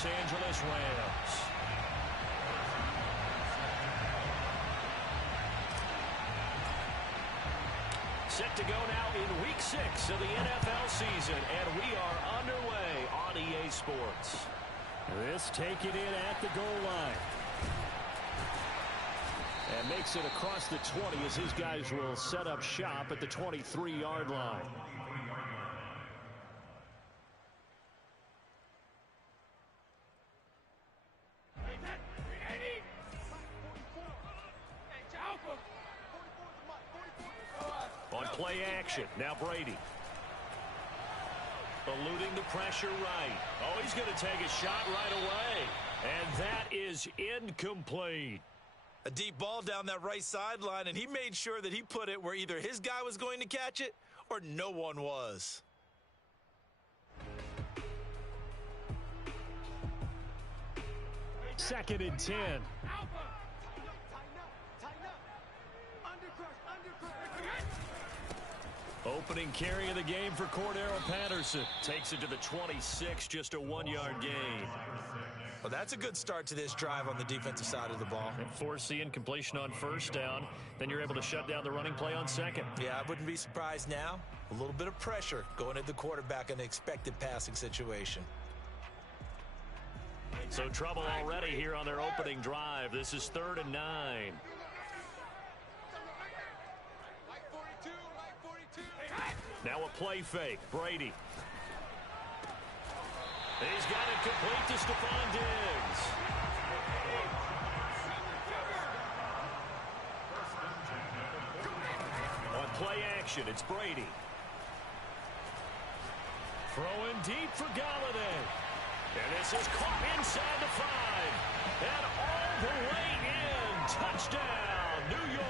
Los Angeles Rams. Set to go now in Week 6 of the NFL season, and we are underway on EA Sports. This taking it at the goal line. And makes it across the 20 as his guys will set up shop at the 23-yard line. On play action, now Brady. Eluding the pressure right. Oh, he's going to take a shot right away. And that is incomplete. A deep ball down that right sideline, and he made sure that he put it where either his guy was going to catch it or no one was. Second and 10. Opening carry of the game for Cordero Patterson. Takes it to the 26, just a 1-yard gain. Well, that's a good start to this drive on the defensive side of the ball. And force the incompletion on first down. Then you're able to shut down the running play on second. Yeah, I wouldn't be surprised now. A little bit of pressure going at the quarterback in the expected passing situation. So trouble already here on their opening drive. This is 3rd and 9. Now a play fake. Brady. He's got it complete to Stephon Diggs. On play action, it's Brady. Throwing deep for Galladay. And this is caught inside the 5. And all the way in. Touchdown, New York.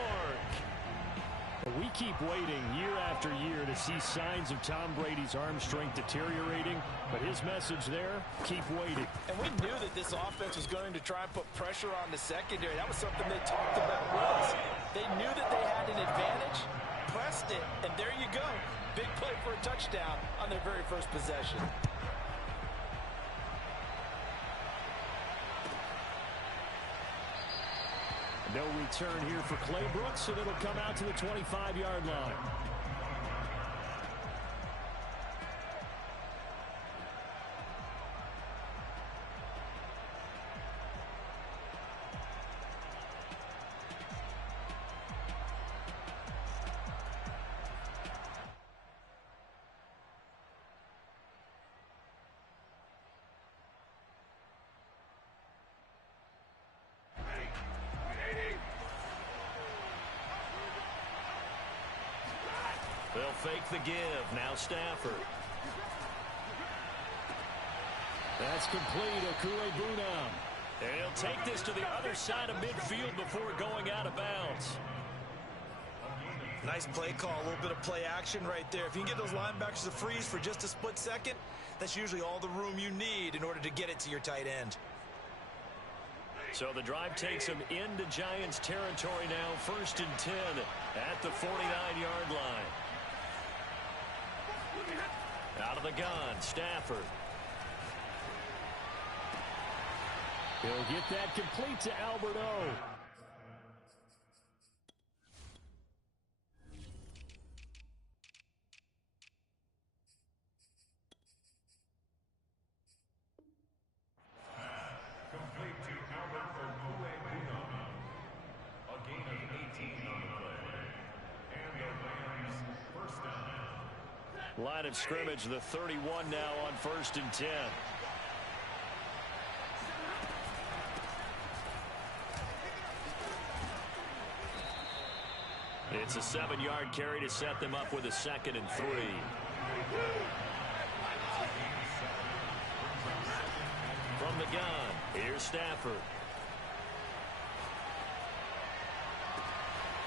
We keep waiting year after year to see signs of Tom Brady's arm strength deteriorating, but his message there, keep waiting. And we knew that this offense was going to try and put pressure on the secondary. That was something they talked about with us. They knew that they had an advantage, pressed it, and there you go. Big play for a touchdown on their very first possession. No return here for Clay Brooks, and it'll come out to the 25-yard line. They'll fake the give. Now Stafford. That's complete. Okuegbunam. And he'll take this to the other side of midfield before going out of bounds. Nice play call. A little bit of play action right there. If you can get those linebackers to freeze for just a split second, that's usually all the room you need in order to get it to your tight end. So the drive takes them into Giants territory now. 1st and 10 at the 49-yard line. Out of the gun, Stafford. He'll get that complete to Albert O. Complete to Albert Okuegbunam. A gain of 18 on the play. And the Rams first down. Line of scrimmage, the 31 now on 1st and 10. It's a 7-yard carry to set them up with a 2nd and 3. From the gun, here's Stafford.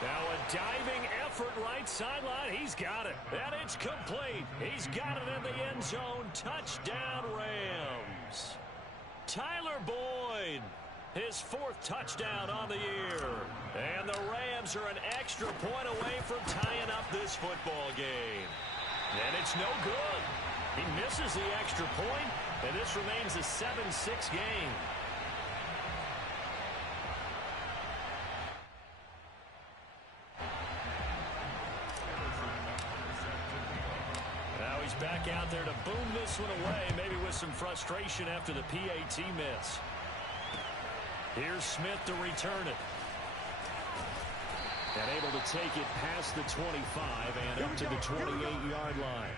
Now a diving effort right sideline. He's got it. And it's complete. He's got it in the end zone. Touchdown, Rams. Tyler Boyd, his 4th touchdown on the year. And the Rams are an extra point away from tying up this football game. And it's no good. He misses the extra point, and this remains a 7-6 game. Now he's back out there to boom this one away, maybe with some frustration after the PAT miss. Here's Smith to return it. And able to take it past the 25 and up to the 28-yard line.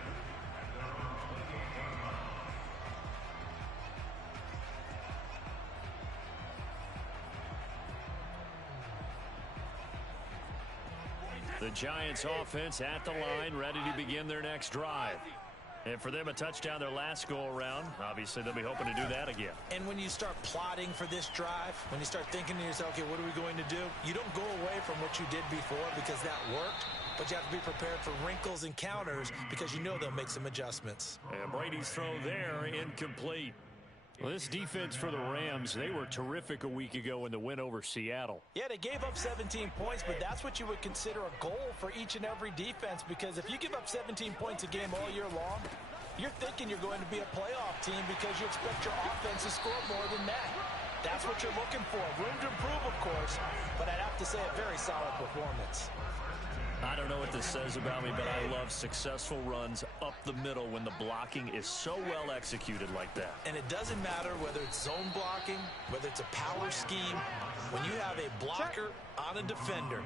The Giants offense at the line, ready to begin their next drive. And for them, a touchdown their last go-around. Obviously, they'll be hoping to do that again. And when you start plotting for this drive, when you start thinking to yourself, okay, what are we going to do? You don't go away from what you did before because that worked, but you have to be prepared for wrinkles and counters because you know they'll make some adjustments. And Brady's throw there, incomplete. Well, this defense for the Rams, they were terrific a week ago in the win over Seattle. Yeah, they gave up 17 points, but that's what you would consider a goal for each and every defense, because if you give up 17 points a game all year long, you're thinking you're going to be a playoff team because you expect your offense to score more than that. That's what you're looking for. Room to improve, of course, but I'd have to say a very solid performance. I don't know what this says about me, but I love successful runs up the middle when the blocking is so well executed like that. And it doesn't matter whether it's zone blocking, whether it's a power scheme. When you have a blocker on a defender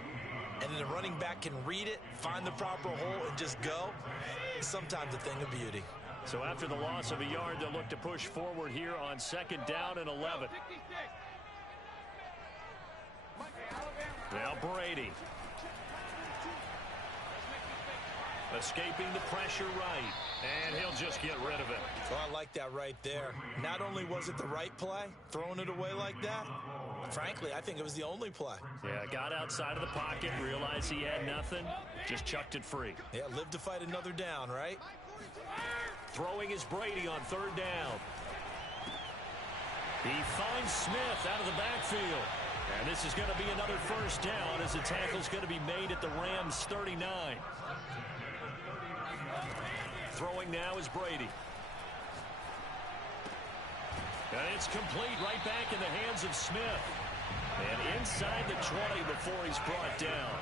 and then the running back can read it, find the proper hole, and just go, it's sometimes a thing of beauty. So after the loss of a yard, they'll look to push forward here on 2nd down and 11. Now Brady. Escaping the pressure right, and he'll just get rid of it. Well, I like that right there. Not only was it the right play, throwing it away like that, frankly, I think it was the only play. Yeah, got outside of the pocket, realized he had nothing, just chucked it free. Yeah, live to fight another down, right? Throwing is Brady on 3rd down. He finds Smith out of the backfield. And this is going to be another 1st down as the tackle's going to be made at the Rams' 39. Throwing now is Brady. And it's complete right back in the hands of Smith. And inside the 20 before he's brought down.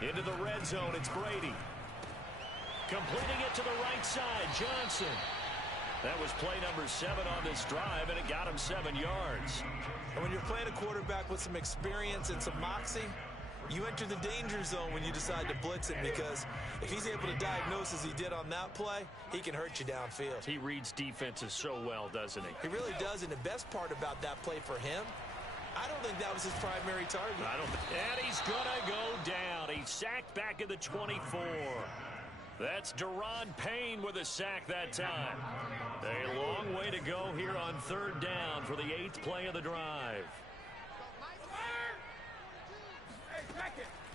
Into the red zone, it's Brady. Completing it to the right side, Johnson. That was play number 7 on this drive, and it got him 7 yards. And when you're playing a quarterback with some experience and some moxie, you enter the danger zone when you decide to blitz him, because if he's able to diagnose as he did on that play, he can hurt you downfield. He reads defenses so well, doesn't he? He really does, and the best part about that play for him, I don't think that was his primary target. And he's going to go down. He's sacked back at the 24. That's Daron Payne with a sack that time. A long way to go here on 3rd down for the 8th play of the drive.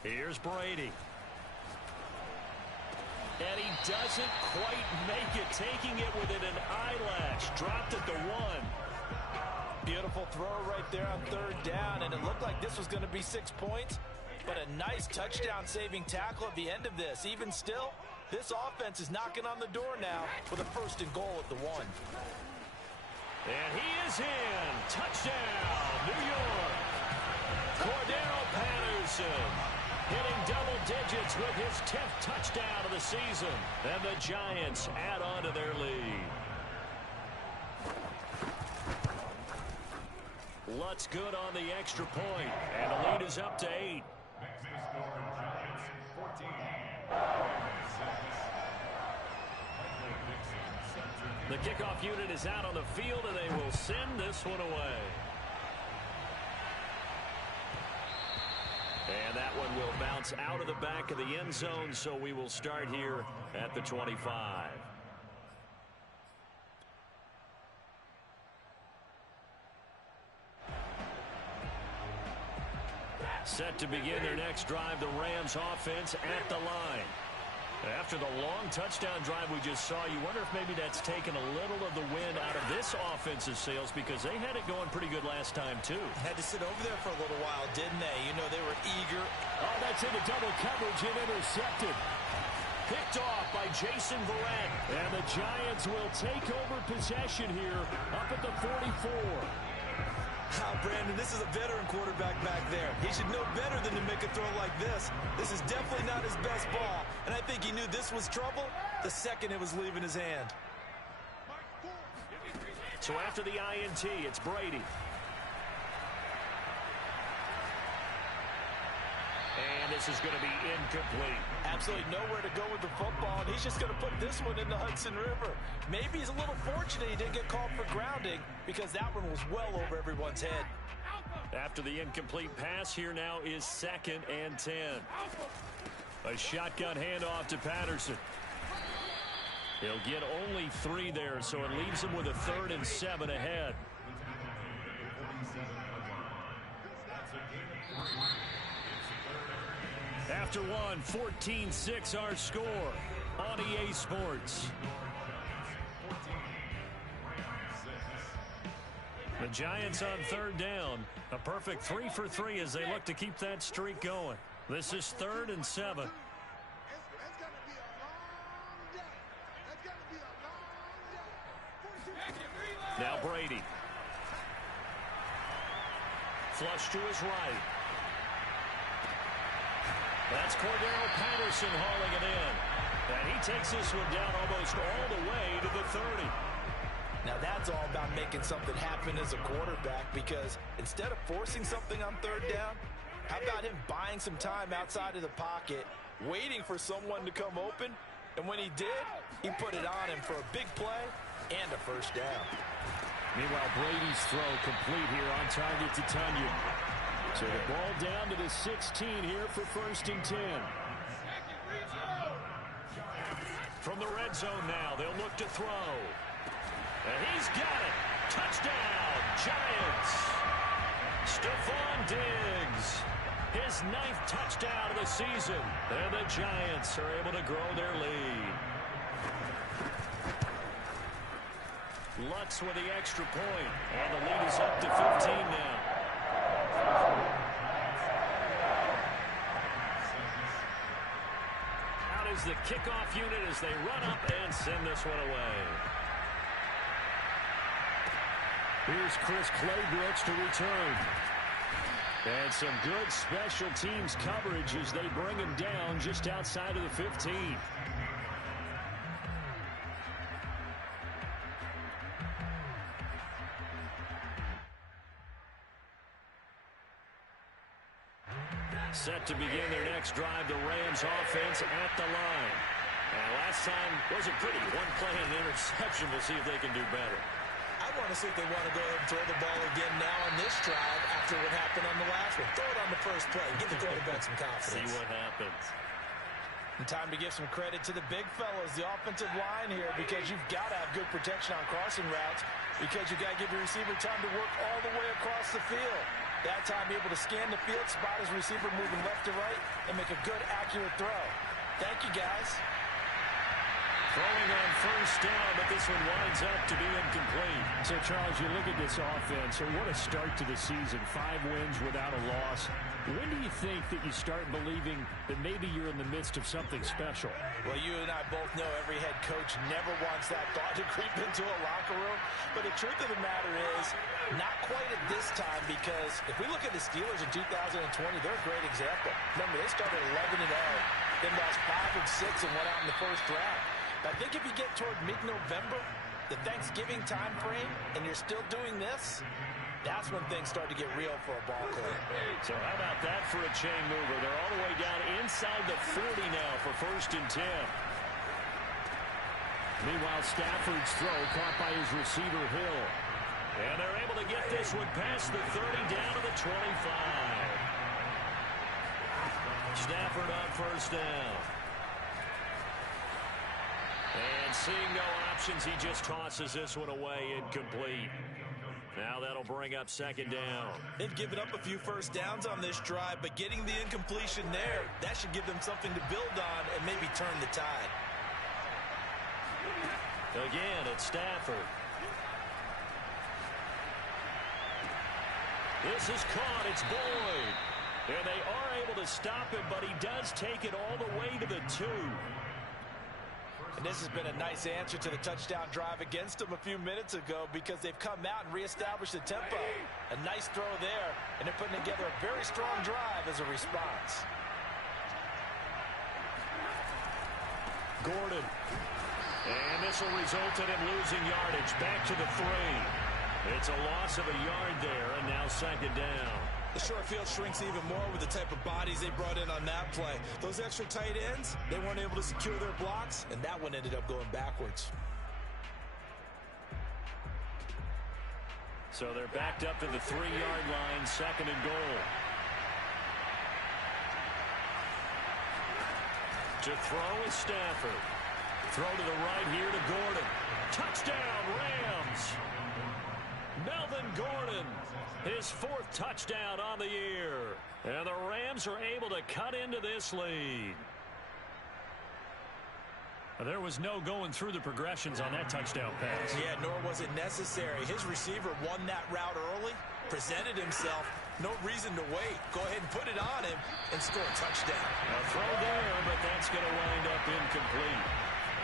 Here's Brady. And he doesn't quite make it, taking it within an eyelash. Dropped at the 1. Beautiful throw right there on 3rd down, and it looked like this was going to be 6 points, but a nice touchdown-saving tackle at the end of this. Even still, this offense is knocking on the door now with a 1st and goal at the 1. And he is in. Touchdown, New York. Cordero Patterson hitting double digits with his 10th touchdown of the season. And the Giants add on to their lead. Lutz good on the extra point, and the lead is up to 8. The kickoff unit is out on the field, and they will send this one away. And that one will bounce out of the back of the end zone, so we will start here at the 25. Set to begin their next drive, the Rams offense at the line. After the long touchdown drive we just saw, you wonder if maybe that's taken a little of the wind out of this offensive sails, because they had it going pretty good last time, too. Had to sit over there for a little while, didn't they? You know, they were eager. Oh, that's into double coverage and intercepted. Picked off by Jason Verrett. And the Giants will take over possession here up at the 44. Brandon, this is a veteran quarterback back there. He should know better than to make a throw like this. This is definitely not his best ball, and I think he knew this was trouble the second it was leaving his hand. So after the INT, it's Brady. And this is going to be incomplete. Absolutely nowhere to go with the football, and he's just going to put this one in the Hudson River. Maybe he's a little fortunate he didn't get called for grounding because that one was well over everyone's head. After the incomplete pass, here now is 2nd and 10. A shotgun handoff to Patterson. He'll get only 3 there, so it leaves him with a 3rd and 7 ahead. After one, 14-6 our score on EA Sports. The Giants on 3rd down. A perfect 3 for 3 as they look to keep that streak going. This is 3rd and 7. Now Brady. Flush to his right. That's Cordero Patterson hauling it in. And he takes this one down almost all the way to the 30. Now that's all about making something happen as a quarterback, because instead of forcing something on 3rd down, how about him buying some time outside of the pocket, waiting for someone to come open, and when he did, he put it on him for a big play and a 1st down. Meanwhile, Brady's throw complete here on target to Tunyon. So the ball down to the 16 here for 1st and 10. From the red zone now, they'll look to throw. And he's got it. Touchdown, Giants. Stephon Diggs. His 9th touchdown of the season. And the Giants are able to grow their lead. Lutz with the extra point. And the lead is up to 15 now. Out is the kickoff unit as they run up and send this one away. Here's Chris Claybrooks to return. And some good special teams coverage as they bring him down just outside of the 15. Set to begin their next drive, the Rams offense at the line. And last time wasn't pretty. One play and an interception. We'll see if they can do better. I want to see if they want to go ahead and throw the ball again now on this drive after what happened on the last one. Throw it on the first play. Give the quarterback some confidence. See what happens. And time to give some credit to the big fellas, the offensive line here, because you've got to have good protection on crossing routes, because you've got to give your receiver time to work all the way across the field. That time, be able to scan the field, spot his receiver moving left to right, and make a good, accurate throw. Thank you, guys. Throwing on 1st down, but this one winds up to be incomplete. So, Charles, you look at this offense, and what a start to the season. 5 wins without a loss. When do you think that you start believing that maybe you're in the midst of something special? Well, you and I both know every head coach never wants that thought to creep into a locker room. But the truth of the matter is, not quite at this time, because if we look at the Steelers in 2020, they're a great example. Remember, they started 11-0, then lost 5 and 6 and went out in the 1st round. But I think if you get toward mid-November, the Thanksgiving time frame, and you're still doing this, that's when things start to get real for a ball club. So how about that for a chain mover? They're all the way down inside the 40 now for 1st and 10. Meanwhile, Stafford's throw caught by his receiver, Hill. And they're able to get this one past the 30 down to the 25. Stafford on 1st down. And seeing no options, he just tosses this one away, incomplete. Now that'll bring up 2nd down. They've given up a few 1st downs on this drive, but getting the incompletion there, that should give them something to build on and maybe turn the tide. Again, it's Stafford. This is caught. It's Boyd. And they are able to stop him, but he does take it all the way to the 2. And this has been a nice answer to the touchdown drive against them a few minutes ago because they've come out and reestablished the tempo. A nice throw there, and they're putting together a very strong drive as a response. Gordon. And this will result in him losing yardage. Back to the 3. It's a loss of a yard there, and now second down. The short field shrinks even more with the type of bodies they brought in on that play. Those extra tight ends, they weren't able to secure their blocks, and that one ended up going backwards. So they're backed up to the 3-yard line, second and goal. To throw is Stafford. Throw to the right here to Gordon. Touchdown, Rams! Melvin Gordon, his 4th touchdown on the year. And the Rams are able to cut into this lead. There was no going through the progressions on that touchdown pass. Yeah, nor was it necessary. His receiver won that route early, presented himself. No reason to wait. Go ahead and put it on him and score a touchdown. A throw there, but that's going to wind up incomplete.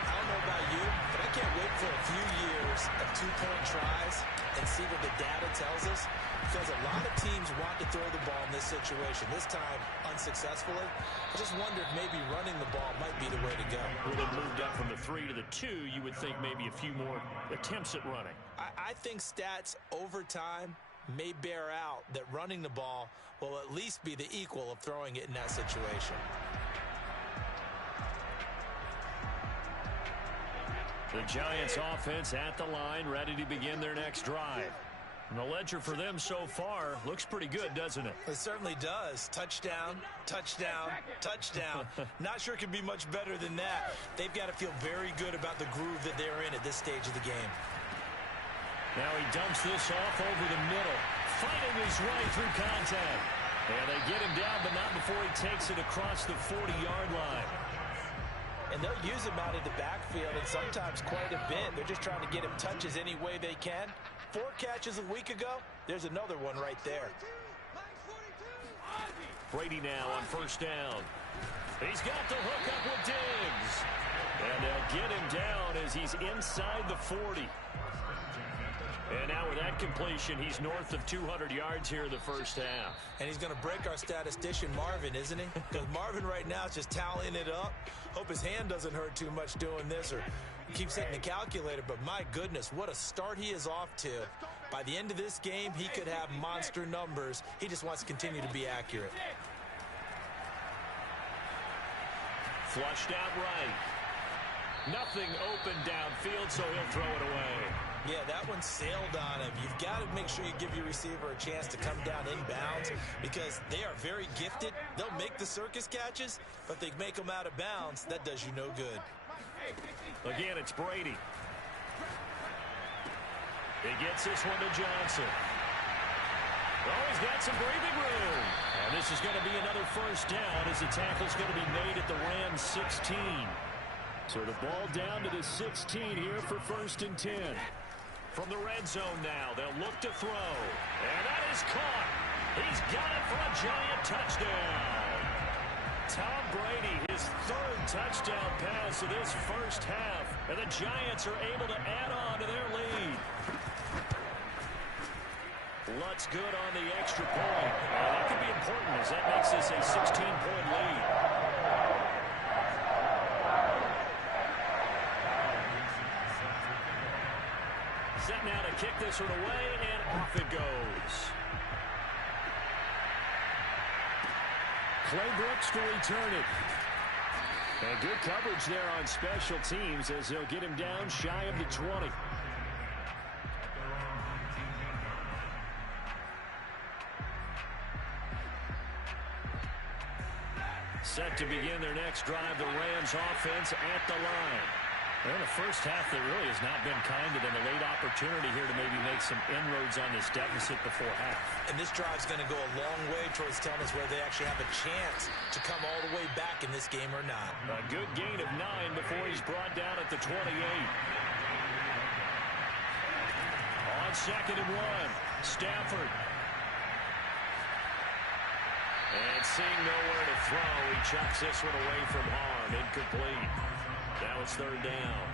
I don't know about you, but I can't wait for a few years of 2-point tries and see what the data tells us, because a lot of teams want to throw the ball in this situation. This time, unsuccessfully. I just wonder if maybe running the ball might be the way to go. Would have moved up from the 3 to the 2, you would think maybe a few more attempts at running. I think stats over time may bear out that running the ball will at least be the equal of throwing it in that situation. The Giants offense at the line, ready to begin their next drive. And the ledger for them so far looks pretty good, doesn't it? It certainly does. Touchdown, touchdown, touchdown. Not sure it could be much better than that. They've got to feel very good about the groove that they're in at this stage of the game. Now he dumps this off over the middle, fighting his way through contact. And they get him down, but not before he takes it across the 40-yard line. And they'll use him out of the backfield, and sometimes quite a bit. They're just trying to get him touches any way they can. 4 catches a week ago, there's another one right there. Brady now on first down. He's got the hook up with Diggs. And they'll get him down as he's inside the 40. And now with that completion, he's north of 200 yards here in the first half. And he's going to break our statistician Marvin, isn't he? Because Marvin right now is just tallying it up. Hope his hand doesn't hurt too much doing this or keeps hitting the calculator. But my goodness, what a start he is off to. By the end of this game, he could have monster numbers. He just wants to continue to be accurate. Flushed out right. Nothing open downfield, so he'll throw it away. Yeah, that one sailed on him. You've got to make sure you give your receiver a chance to come down inbounds because they are very gifted. They'll make the circus catches, but they make them out of bounds. That does you no good. Again, it's Brady. He gets this one to Johnson. Oh, he's got some breathing room. And this is going to be another first down as the tackle's going to be made at the Rams 16. So the ball down to the 16 here for 1st and 10. From the red zone now, they'll look to throw. And that is caught. He's got it for a Giant touchdown. Tom Brady, his 3rd touchdown pass of this first half. And the Giants are able to add on to their lead. Lutz good on the extra point. That could be important as that makes this a 16-point lead. Set now to kick this one away, and off it goes. Clay Brooks to return it. And good coverage there on special teams as they'll get him down shy of the 20. Set to begin their next drive, the Rams offense at the line. Well, the first half that really has not been kind to them. A late opportunity here to maybe make some inroads on this deficit before half. And this drive's going to go a long way towards telling us whether they actually have a chance to come all the way back in this game or not. A good gain of 9 before he's brought down at the 28. On 2nd and 1, Stafford. And seeing nowhere to throw, he chucks this one away from harm. Incomplete. Now it's third down.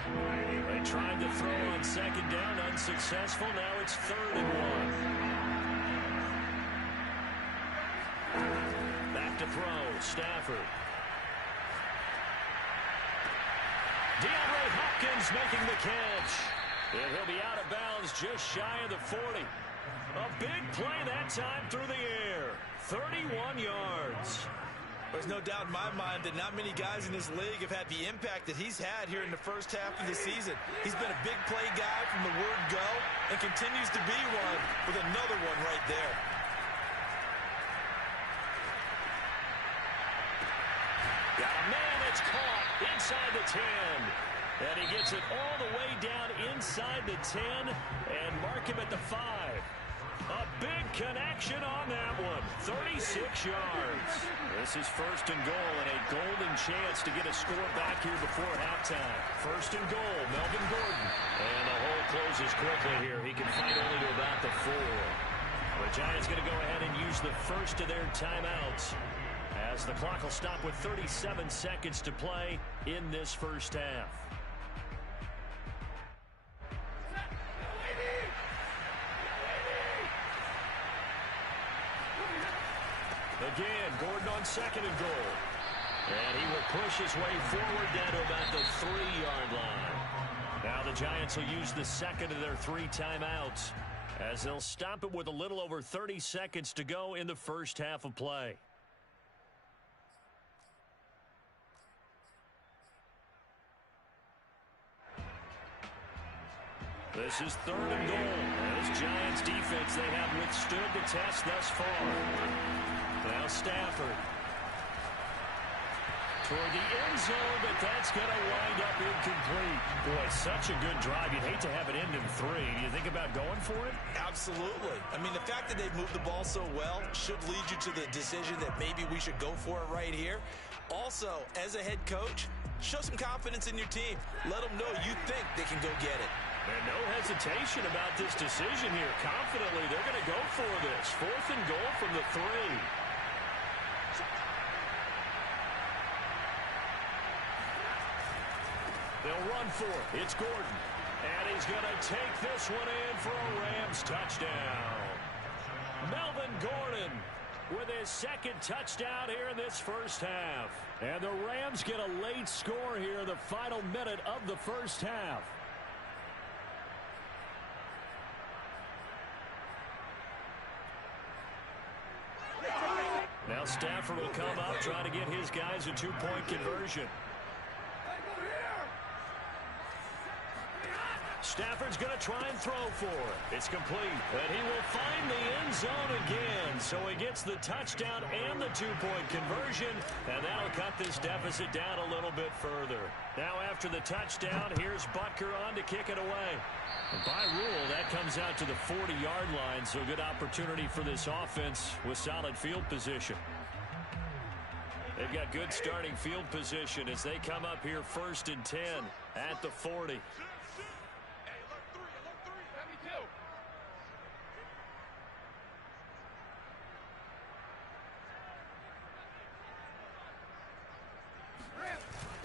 They tried to throw on second down, unsuccessful. Now it's 3rd and 1. Back to throw, Stafford. DeAndre Hopkins making the catch. And he'll be out of bounds just shy of the 40. A big play that time through the air. 31 yards. There's no doubt in my mind that not many guys in this league have had the impact that he's had here in the first half of the season. He's been a big play guy from the word go and continues to be one with another one right there. Got a man that's caught inside the 10. And he gets it all the way down inside the 10 and mark him at the 5. A big connection on that one. 36 yards. This is 1st and goal and a golden chance to get a score back here before halftime. 1st and goal, Melvin Gordon. And the hole closes quickly here. He can fight only to about the 4. The Giants going to go ahead and use the first of their timeouts, as the clock will stop with 37 seconds to play in this first half. Again, Gordon on 2nd and goal. And he will push his way forward down to about the 3-yard line. Now the Giants will use the second of their 3 timeouts, as they'll stop it with a little over 30 seconds to go in the first half of play. This is 3rd and goal. This Giants defense, they have withstood the test thus far. Now Stafford toward the end zone, but that's going to wind up incomplete. Boy, such a good drive. You'd hate to have it end in 3. Do you think about going for it? Absolutely. I mean, the fact that they've moved the ball so well should lead you to the decision that maybe we should go for it right here. Also, as a head coach, show some confidence in your team. Let them know you think they can go get it. And no hesitation about this decision here. Confidently, they're going to go for this. 4th and goal from the 3. They'll run for it. It's Gordon. And he's going to take this one in for a Rams touchdown. Melvin Gordon with his 2nd touchdown here in this first half. And the Rams get a late score here in the final minute of the first half. Now Stafford will come up, trying to get his guys a 2-point conversion. Stafford's going to try and throw for it. It's complete. And he will find the end zone again. So he gets the touchdown and the 2-point conversion. And that'll cut this deficit down a little bit further. Now after the touchdown, here's Butker on to kick it away. And by rule, that comes out to the 40-yard line. So good opportunity for this offense with solid field position. They've got good starting field position as they come up here 1st and 10 at the 40.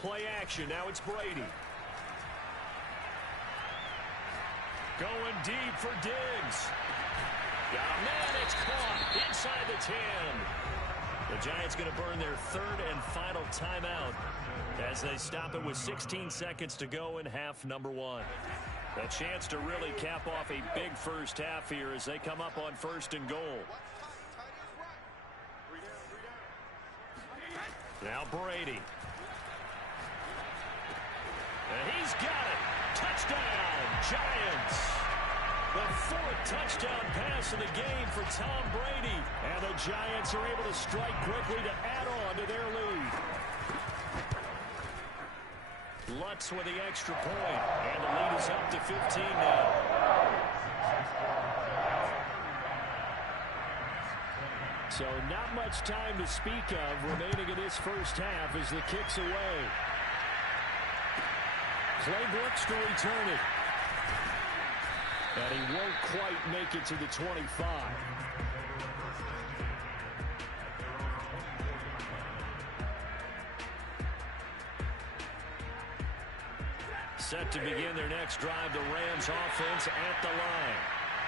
Play action. Now it's Brady. Going deep for Diggs. Got a man. It's caught inside the 10. The Giants going to burn their 3rd and final timeout as they stop it with 16 seconds to go in half number 1. A chance to really cap off a big first half here as they come up on 1st and goal. Now Brady. And he's got it. Touchdown, Giants. The 4th touchdown pass of the game for Tom Brady. And the Giants are able to strike quickly to add on to their lead. Lutz with the extra point. And the lead is up to 15 now. So not much time to speak of remaining in this first half as the kick's away. Clay Brooks to return it. And he won't quite make it to the 25. Set to begin their next drive, the Rams offense at the line.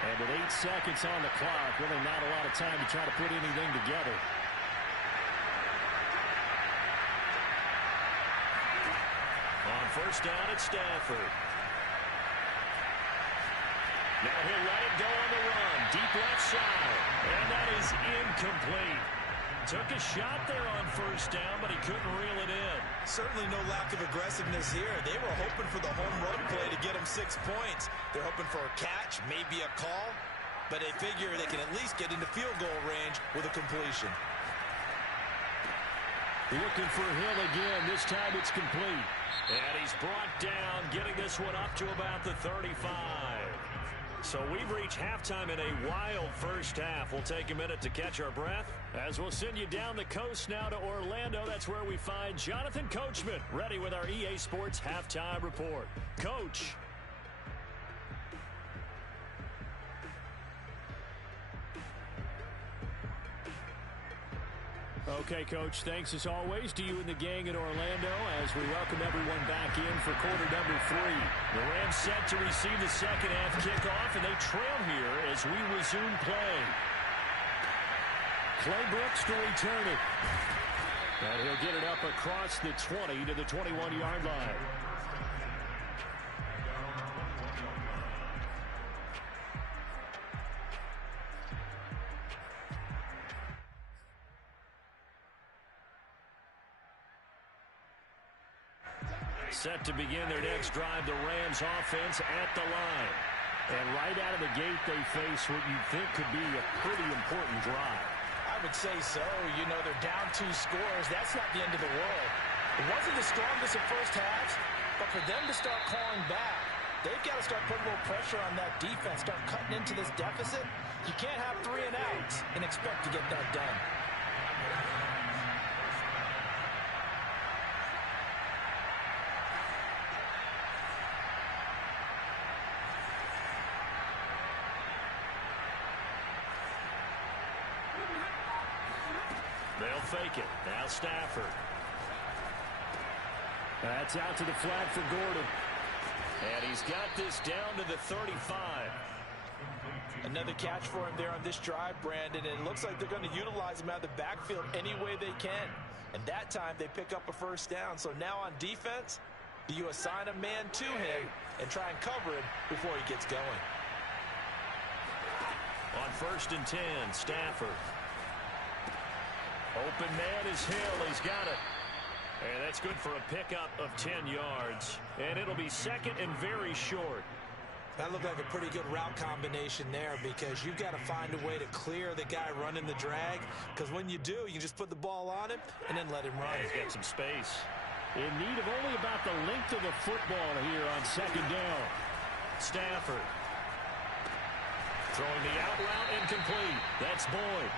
And with 8 seconds on the clock, really not a lot of time to try to put anything together. On first down, it's Stafford. Now he'll let it go on the run. Deep left side. And that is incomplete. Took a shot there on first down, but he couldn't reel it in. Certainly no lack of aggressiveness here. They were hoping for the home run play to get them 6 points. They're hoping for a catch, maybe a call, but they figure they can at least get into field goal range with a completion. Looking for Hill again. This time it's complete. And he's brought down, getting this one up to about the 35. So we've reached halftime in a wild first half. We'll take a minute to catch our breath as we'll send you down the coast now to Orlando. That's where we find Jonathan Coachman, ready with our EA Sports Halftime Report. Coach. Okay, Coach, thanks as always to you and the gang in Orlando as we welcome everyone back in for quarter number 3. The Rams set to receive the second half kickoff, and they trail here as we resume play. Clay Brooks to return it. And he'll get it up across the 20 to the 21-yard line. Set to begin their next drive, the Rams offense at the line. And right out of the gate, they face what you think could be a pretty important drive. I would say so. You know, they're down 2 scores. That's not the end of the world. It wasn't the strongest of first halves, but for them to start calling back, they've got to start putting a little pressure on that defense, start cutting into this deficit. You can't have 3 and outs and expect to get that done. They'll fake it. Now Stafford. That's out to the flat for Gordon. And he's got this down to the 35. Another catch for him there on this drive, Brandon, and it looks like they're going to utilize him out of the backfield any way they can. And that time they pick up a first down. So now on defense, you assign a man to him and try and cover him before he gets going. On first and 10, Stafford. Open man is Hill. He's got it. And that's good for a pickup of 10 yards. And it'll be second and very short. That looked like a pretty good route combination there because you've got to find a way to clear the guy running the drag. Because when you do, you can just put the ball on him and then let him run. He's got some space. In need of only about the length of the football here on second down. Stafford. Throwing the out route incomplete. That's Boyd.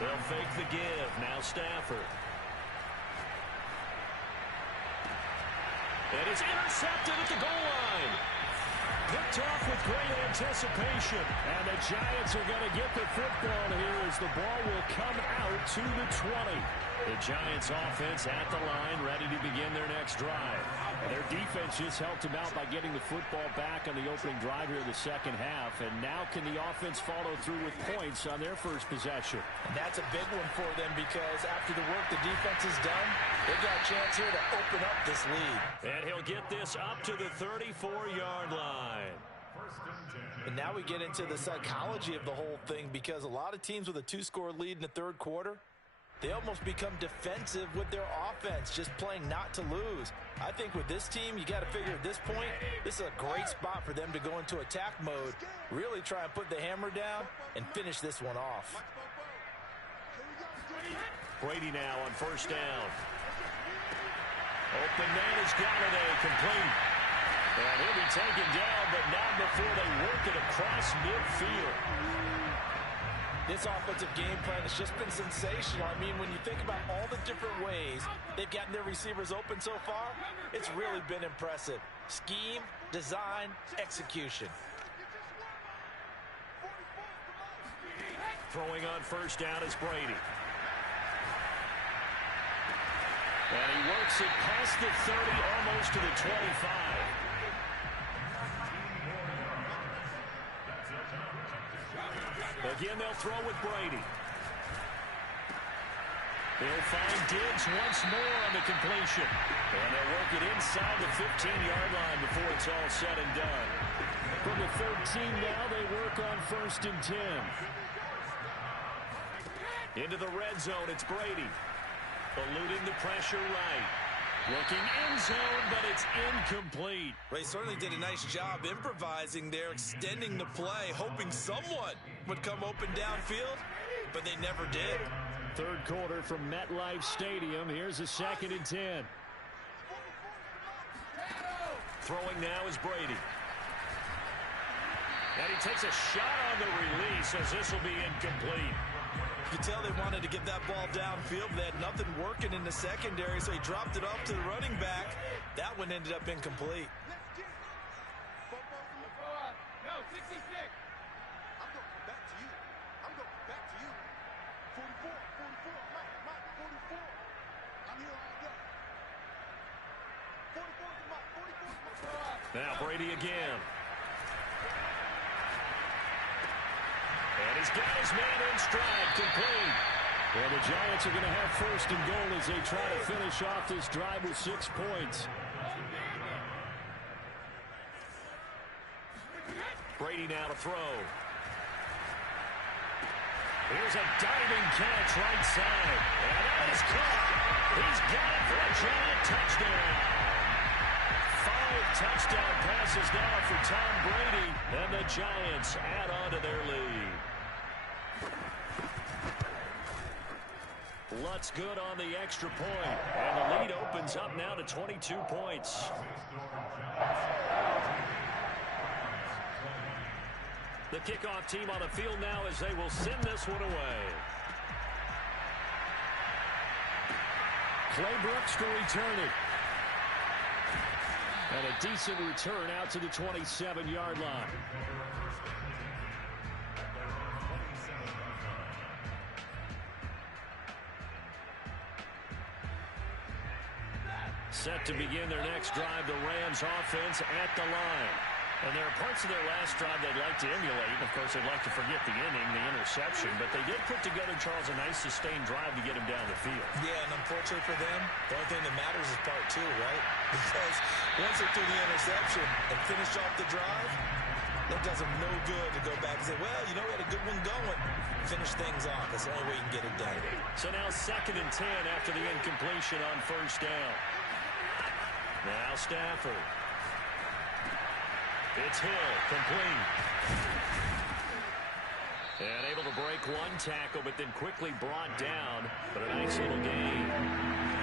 They'll fake the give. Now Stafford. And it's intercepted at the goal line. Picked off with great anticipation. And the Giants are going to get the football here as the ball will come out to the 20. The Giants offense at the line, ready to begin their next drive. And their defense just helped them out by getting the football back on the opening drive here in the second half. And now can the offense follow through with points on their first possession? And that's a big one for them because after the work the defense has done, they've got a chance here to open up this lead. And he'll get this up to the 34-yard line. And now we get into the psychology of the whole thing because a lot of teams with a 2-score lead in the third quarter, they almost become defensive with their offense, just playing not to lose. I think with this team, you got to figure at this point, this is a great spot for them to go into attack mode, really try and put the hammer down and finish this one off. Brady now on first down. Open man is Galladay, complete. And he'll be taken down, but not before they work it across midfield. This offensive game plan has just been sensational. I mean, when you think about all the different ways they've gotten their receivers open so far, it's really been impressive. Scheme, design, execution. Throwing on first down is Brady. works it past the 30, almost to the 25. Again, they'll throw with Brady. They'll find Diggs once more on the completion. And they'll work it inside the 15-yard line before it's all said and done. From the 13 now, they work on 1st and 10. Into the red zone, it's Brady. Eluding the pressure right. Looking end zone, but it's incomplete. They certainly did a nice job improvising there, extending the play, hoping someone would come open downfield, but they never did. Third quarter from MetLife Stadium. Here's a 2nd and 10. Throwing now is Brady. And he takes a shot on the release as this will be incomplete. You can tell they wanted to get that ball downfield. They had nothing working in the secondary, so he dropped it off to the running back. That one ended up incomplete. No, 66. I'm going back to you. I'm going back to you. 44, Mike, 44. I'm here all day. 44 is Mike, 44 is Mike. Now Brady again. And he's got his man in stride, complete. Well, the Giants are going to have 1st and goal as they try to finish off this drive with 6 points. Brady now to throw. Here's a diving catch right side. And that is caught. He's got it for a Giant touchdown. 5 touchdown passes now for Tom Brady. And the Giants add on to their lead. Lutz good on the extra point. And the lead opens up now to 22 points. The kickoff team on the field now as they will send this one away. Clay Brooks to return it. And a decent return out to the 27-yard line. Set to begin their next drive, the Rams offense at the line. And there are parts of their last drive they'd like to emulate. Of course, they'd like to forget the inning, the interception. But they did put together, Charles, a nice sustained drive to get him down the field. Yeah, and unfortunately for them, the only thing that matters is part 2, right? Because once they threw the interception and finished off the drive, that does them no good to go back and say, well, you know, we had a good one going. Finish things off. That's the only way you can get it done. So now 2nd and 10 after the incompletion on 1st down. Now Stafford. It's Hill, complete. And able to break one tackle, but then quickly brought down. But a nice little gain.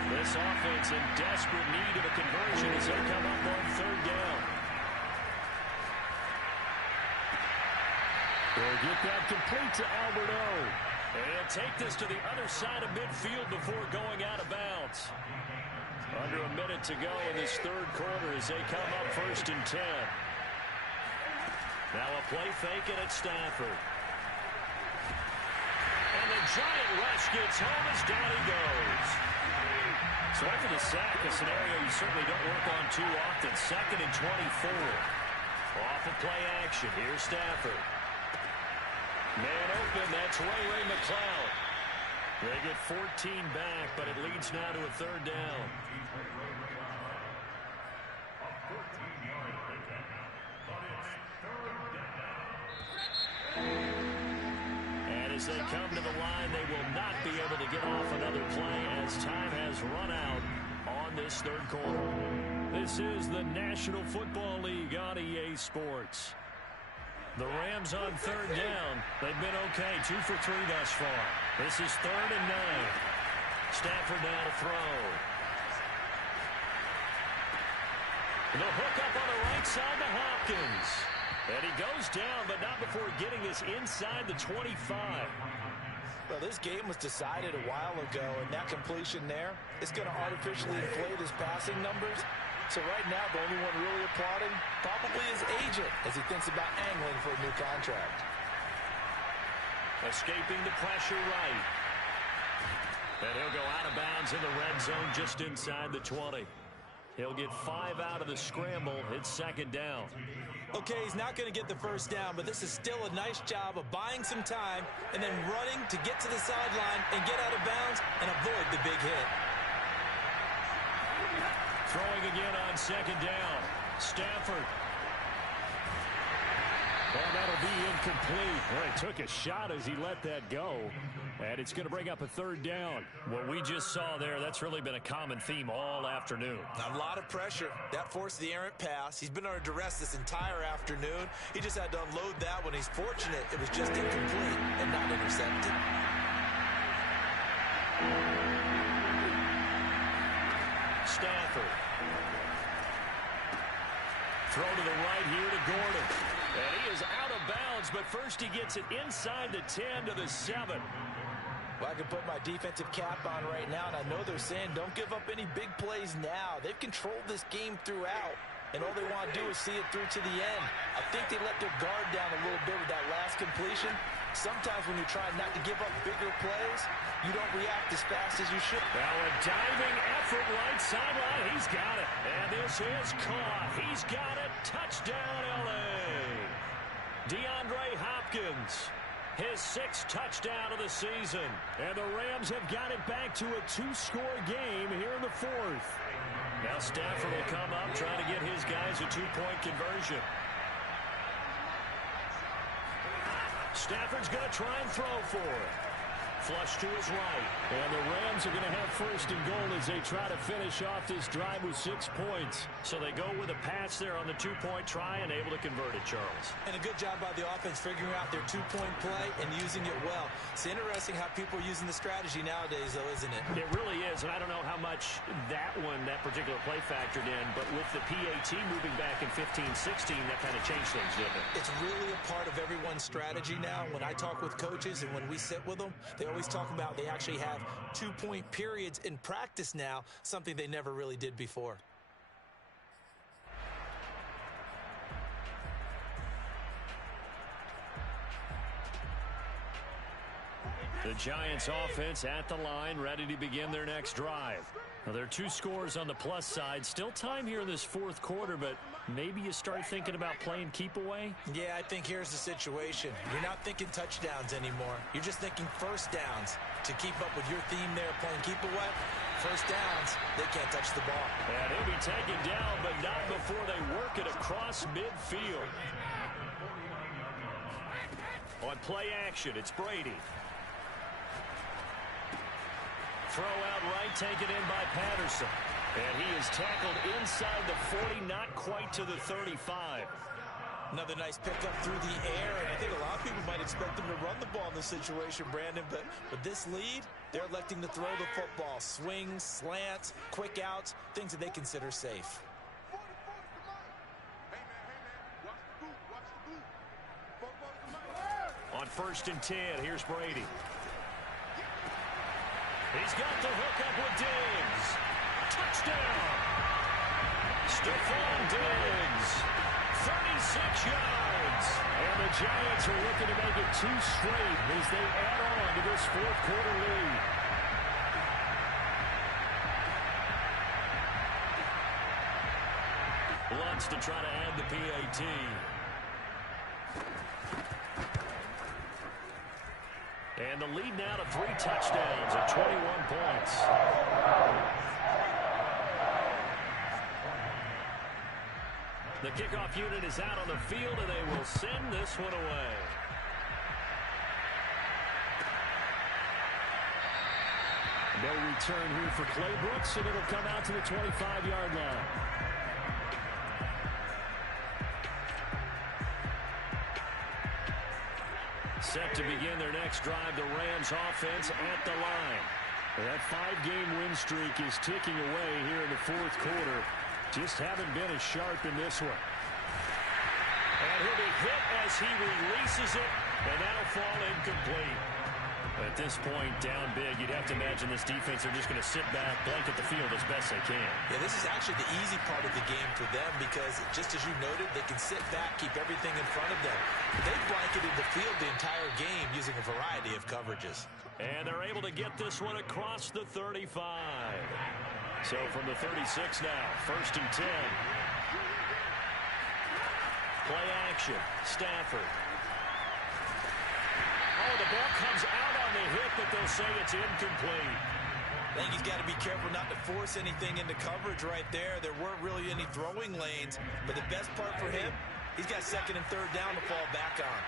This offense in desperate need of a conversion as they come up on 3rd down. They'll get that complete to Albert O. And he'll take this to the other side of midfield before going out of bounds. Under a minute to go in this 3rd quarter as they come up 1st and 10. Now a play fake and it's Stafford. And the Giant rush gets home as down he goes. So after the sack, a scenario you certainly don't work on too often. 2nd and 24. Off of play action. Here's Stafford. Man open, that's Ray McCloud. They get 14 back, but it leads now to a 3rd down. And as they come to the line, they will not be able to get off another play as time has run out on this 3rd quarter. This is the National Football League on EA Sports. The Rams on 3rd down. They've been okay, 2 for 3 thus far. This is 3rd and 9. Stafford now to throw. The hook up on the right side to Hopkins. And he goes down, but not before getting this inside the 25. Well, this game was decided a while ago, and that completion there is going to artificially inflate his passing numbers. So right now, the only one really applauding probably his agent as he thinks about angling for a new contract. Escaping the pressure right. And he'll go out of bounds in the red zone just inside the 20. He'll get 5 out of the scramble. It's second down. Okay, he's not going to get the first down, but this is still a nice job of buying some time and then running to get to the sideline and get out of bounds and avoid the big hit. Throwing again on second down. Stafford. Well, that'll be incomplete. Well, he took a shot as he let that go. And it's going to bring up a third down. What we just saw there, that's really been a common theme all afternoon. A lot of pressure. That forced the errant pass. He's been under duress this entire afternoon. He just had to unload that one. He's fortunate it was just incomplete and not intercepted. Stafford. Throw to the right here to Gordon. And he is out of bounds, but first he gets it inside the 10 to the 7. Well, I can put my defensive cap on right now, and I know they're saying don't give up any big plays now. They've controlled this game throughout, and all they want to do is see it through to the end. I think they let their guard down a little bit with that last completion. Sometimes when you try not to give up bigger plays, you don't react as fast as you should. Now a diving effort right sideline. He's got it. And this is caught. He's got it. Touchdown, L.A. DeAndre Hopkins. His 6th touchdown of the season. And the Rams have got it back to a 2-score game here in the 4th. Now Stafford will come up trying to get his guys a 2-point conversion. Stafford's going to try and throw for it. Flush to his right. And the Rams are going to have first and goal as they try to finish off this drive with 6 points. So they go with a pass there on the 2-point try and able to convert it, Charles. And a good job by the offense figuring out their 2-point play and using it well. It's interesting how people are using the strategy nowadays, though, isn't it? It really is, and I don't know how much that particular play factored in, but with the PAT moving back in 15-16, that kind of changed things, didn't it? It's really a part of everyone's strategy now. When I talk with coaches and when we sit with them, they always talk about they actually have 2-point periods in practice now, something they never really did before. The Giants offense at the line, ready to begin their next drive. Now, there are 2 scores on the plus side. Still time here in this 4th quarter, but maybe you start thinking about playing keep away? Yeah, I think here's the situation. You're not thinking touchdowns anymore. You're just thinking first downs. To keep up with your theme there, playing keep away, first downs, they can't touch the ball. And he'll be taken down, but not before they work it across midfield. On play action, it's Brady. Throw out right, taken in by Patterson. And he is tackled inside the 40, not quite to the 35. Another nice pickup through the air, and I think a lot of people might expect them to run the ball in this situation, Brandon, but with this lead, they're electing to throw the football. Swings, slants, quick outs, things that they consider safe. On 1st and 10, here's Brady. He's got the hook up with Diggs. Touchdown! Stephon Diggs, 36 yards. And the Giants are looking to make it 2 straight as they add on to this 4th quarter lead. Lutz to try to add the PAT. And the lead now to 3 touchdowns at 21 points. The kickoff unit is out on the field, and they will send this one away. No return here for Clay Brooks, and it'll come out to the 25-yard line. Set to begin their next drive, the Rams offense at the line. That 5-game win streak is ticking away here in the 4th quarter. Just haven't been as sharp in this one. And he'll be hit as he releases it, and that'll fall incomplete. At this point, down big, you'd have to imagine this defense are just going to sit back, blanket the field as best they can. Yeah, this is actually the easy part of the game for them because, just as you noted, they can sit back, keep everything in front of them. They've blanketed the field the entire game using a variety of coverages. And they're able to get this one across the 35. So from the 36 now, 1st and 10. Play action, Stafford. Oh, the ball comes out on the hit, but they'll say it's incomplete. I think he's got to be careful not to force anything into coverage right there. There weren't really any throwing lanes, but the best part for him, he's got 2nd and 3rd down to fall back on.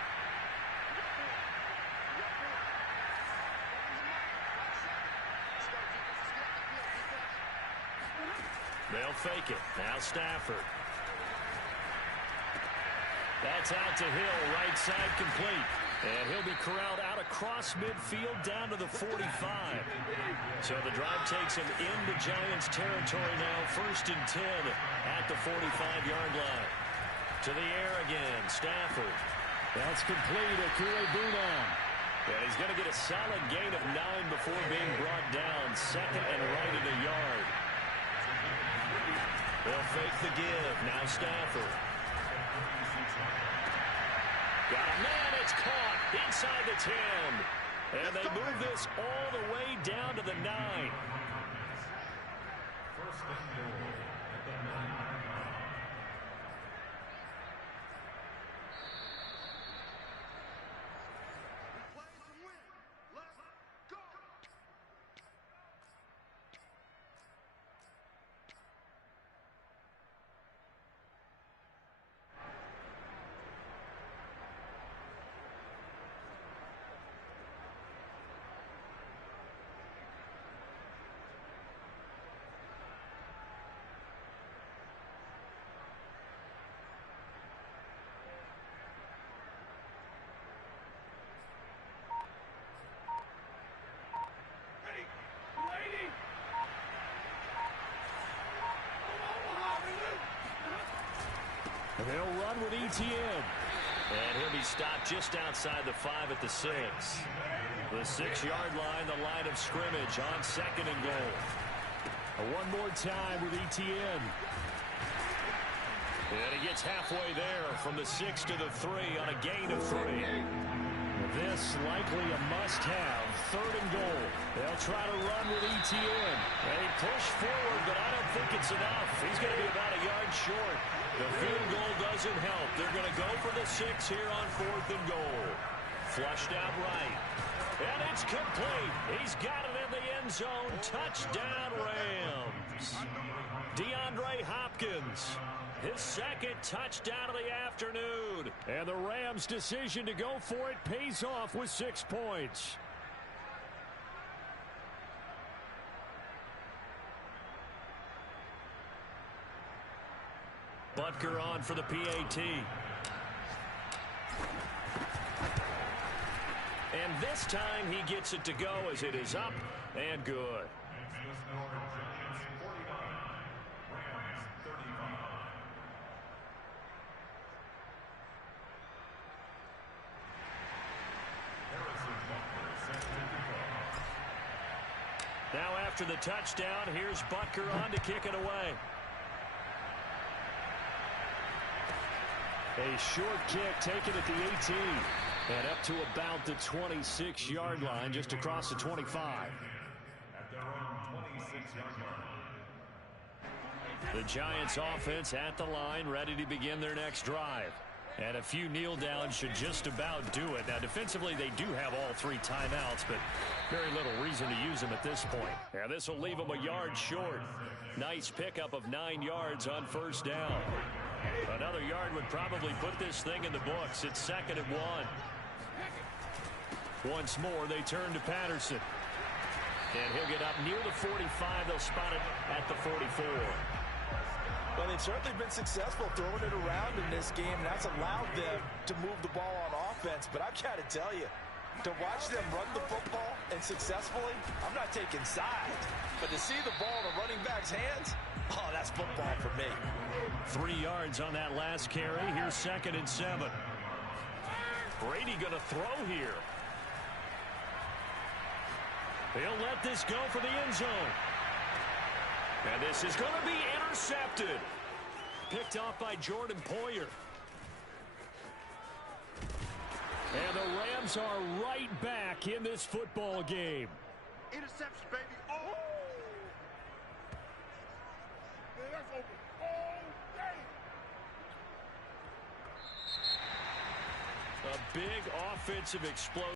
They'll fake it. Now Stafford. That's out to Hill, right side complete. And he'll be corralled out across midfield down to the 45. So the drive takes him into Giants territory now. 1st and 10 at the 45-yard line. To the air again, Stafford. That's complete. Okuegbunam. And he's going to get a solid gain of 9 before being brought down. 2nd and right at a yard. They'll fake the give. Now Stafford. Got a man, it's caught inside the 10. And they move this all the way down to the 9. First and goal at the 9. And they'll run with Etienne. And he'll be stopped just outside the 5 at the 6. The 6-yard line, the line of scrimmage on 2nd and goal. One more time with Etienne. And he gets halfway there from the 6 to the 3 on a gain of 3. This likely a must-have. 3rd and goal. They'll try to run with Etienne. And he pushed forward, but I don't think it's enough. He's going to be about a yard short. The field goal doesn't help. They're going to go for the 6 here on 4th and goal. Flushed out right. And it's complete. He's got it in the end zone. Touchdown, Rams. DeAndre Hopkins. His 2nd touchdown of the afternoon. And the Rams' decision to go for it pays off with 6 points. Butker on for the PAT. And this time he gets it to go as it is up and good. Now after the touchdown, here's Butker on to kick it away. A short kick taken at the 18. And up to about the 26-yard line, just across the 25. At their own 26-yard line. The Giants offense at the line, ready to begin their next drive. And a few kneel downs should just about do it. Now, defensively, they do have all 3 timeouts, but very little reason to use them at this point. And this will leave them a yard short. Nice pickup of 9 yards on 1st down. Another yard would probably put this thing in the books. It's 2nd and 1. Once more, they turn to Patterson. And he'll get up near the 45. They'll spot it at the 44. Well, they've certainly been successful throwing it around in this game, and that's allowed them to move the ball on offense. But I've got to tell you, to watch them run the football and successfully, I'm not taking sides. But to see the ball in the running back's hands, oh, that's football for me. 3 yards on that last carry. Here's 2nd and 7. Brady going to throw here. He'll let this go for the end zone. And this is going to be intercepted. Picked off by Jordan Poyer. And the Rams are right back in this football game. Interception, baby. Oh! Man, that's open all day. A big offensive explosion.